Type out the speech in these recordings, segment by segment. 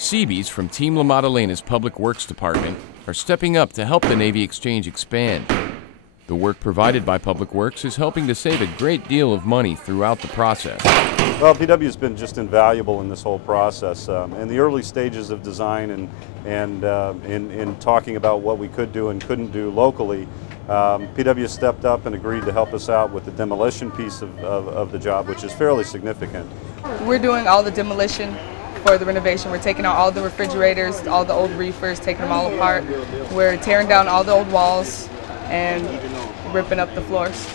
Seabees from Team La Maddalena's Public Works Department are stepping up to help the Navy Exchange expand. The work provided by Public Works is helping to save a great deal of money throughout the process. Well, PW has been just invaluable in this whole process. In the early stages of design and in talking about what we could do and couldn't do locally, PW stepped up and agreed to help us out with the demolition piece of the job, which is fairly significant. We're doing all the demolition for the renovation. We're taking out all the refrigerators, all the old reefers, taking them all apart. We're tearing down all the old walls and ripping up the floors.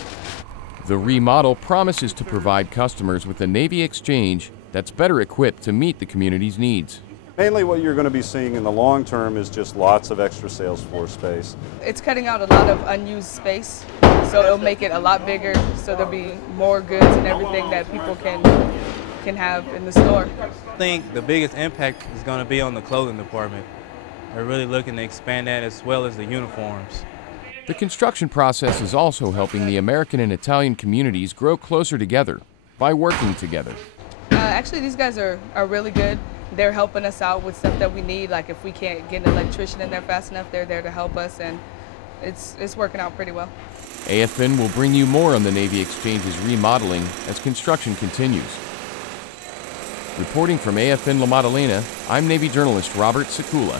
The remodel promises to provide customers with a Navy Exchange that's better equipped to meet the community's needs. Mainly what you're going to be seeing in the long term is just lots of extra sales floor space. It's cutting out a lot of unused space, so it'll make it a lot bigger, so there'll be more goods and everything that people can have in the store. I think the biggest impact is going to be on the clothing department. They're really looking to expand that as well as the uniforms. The construction process is also helping the American and Italian communities grow closer together by working together. Actually, these guys are really good. They're helping us out with stuff that we need. Like if we can't get an electrician in there fast enough, they're there to help us, and it's working out pretty well. AFN will bring you more on the Navy Exchange's remodeling as construction continues. Reporting from AFN La Maddalena, I'm Navy journalist Robert Sekula.